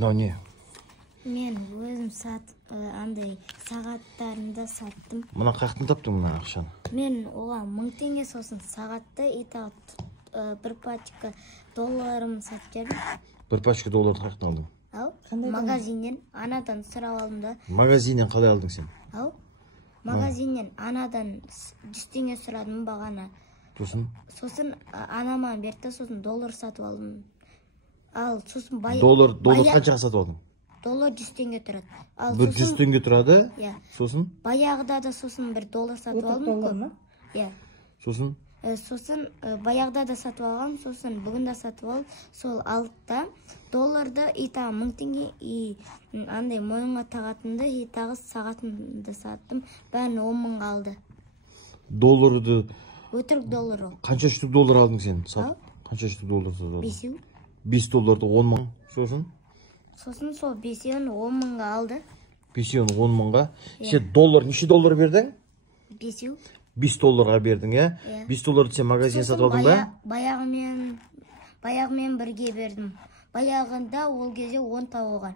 Мынау не? Мен өзім андай сағаттарында саттым. Мына қаяқтан таптың мына ақшаны? Мен оған 1000 теңге сосын сағатты итак бір пачка долларым сатып жібердім. Бір пачка долларды қаяқтан алдың? Ал, магазиннен анадан сұрап алдым да. Магазиннен қалай алдың сен? Ал, магазиннен анадан 100 теңге сұрадым бағана. Сосын анама берді, сосын доллар сатып алдым. Ал, сосын доллар қаншаға сатып алдың? Доллар 100 теңге тұрады. Бір 100 теңге тұрады? Сосын? Баяғыда да сосын бір доллар сатып алдым. Сосын? Сосын баяғыда да сатып алғам, сосын бүгін де сатып алып, сол алды долларды итағы 1000 теңге андай мойынға тағатынды, итағы сағатынды саттым, бәрін 10 000 алды. Долларды? Өтірік доллар ол. Қанша штук доллар алдың сен? Қанша штук доллар сатып алдың? 5-еу. 5 долларды 10 000. Сосын? Сосын сол 5-еуін 10 000-ға алды. 5-еуін 10 000-ға? Сен доллар, неше доллар бердің? 5-еу. 5 долларға бердің, е? 5 долларды сен магазин сатып алдың ба? Баяғымен бірге бердім. Баяғында ол кезде 10 тауған.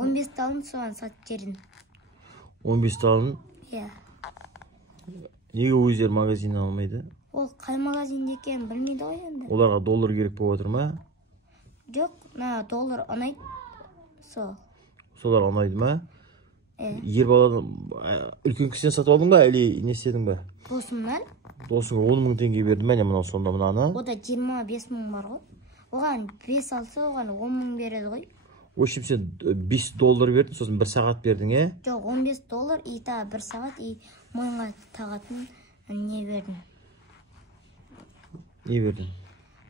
15 талын соған сатып жердім. 15 талын? Е. Неге өздер магазин алмайды? Ол қай магазинде екенін білмейді ғой енді. Оларға доллар керек болып отыр ма? Жоқ, доллар ұнайды. Солар ұнайды ма? Ер баланы үлкен кісіден сатып алдың ба, әлі не істедің ба? Досымнан. Досыңа 10 000 теңге берді ме, мынау сонда мынаны? Ода 25 000 бар ғой. Оған 5 алса, оған 10 000 береді ғой. Өшіп сен 5 доллар бердің, сосын 1 сағат бердің, е? Жоқ, 15 доллар, ита 1 сағат, мойынға тағатын не бердім. Не бердің?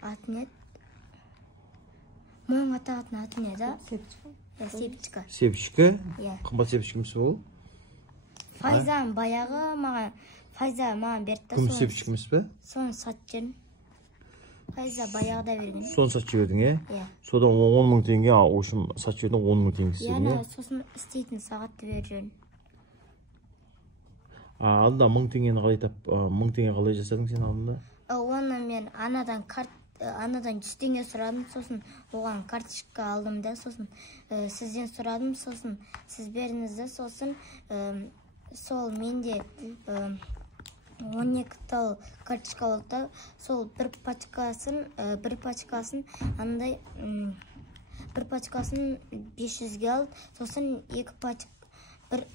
Атын еді. Мойынға тағатын атын еді, сепчика. Сепчика? Қымбат сепчикімсі ол? Файзан баяғы Файза маған берді. Кім сепчикімсі бе? Соны сатып жерін. Файза баяғыда берген. Соны сатып жібердің, е? Содан 10 000 теңге, оғышым сатып жібердің 10 000 теңгесі, е? Сосын істейтін сағатты беріп жерін. Алдында 1000 теңгені қалай 1000 теңге қалай жасадың сен алдында? Оны мен анадан 100 теңге сұрадым, сосын оған карточка алдым да, сосын сізден сұрадым, сосын сіз беріңіз да, сосын сол менде 12 тал карточка болды, сол бір пачкасын андай бір пачкасын 500-ге алды, сосын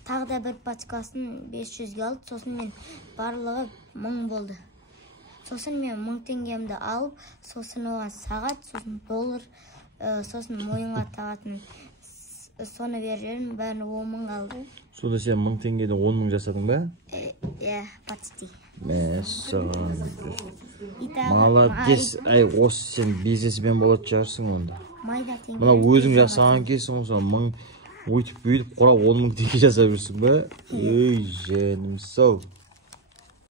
тағы да бір пачкасын 500-ге алды, сосын мен барлығы 1000 болды. Сосын мен 1000 теңгемді алып, сосын оған сағат, сосын доллар, сосын мойынға тағатын соны берерін, бәрін 10 000 алды. Сонда сен 1000 теңгені 10 000 жасадың ба? Почти. Мәссаған. Молодец. Осы сен бизнесмен болады жарсың онда. Мына өзің жасаған кесің, соны 1000 өйтіп-өйтіп қора 10 000 теңге жасап жүрсің ба? Ей, женім сау.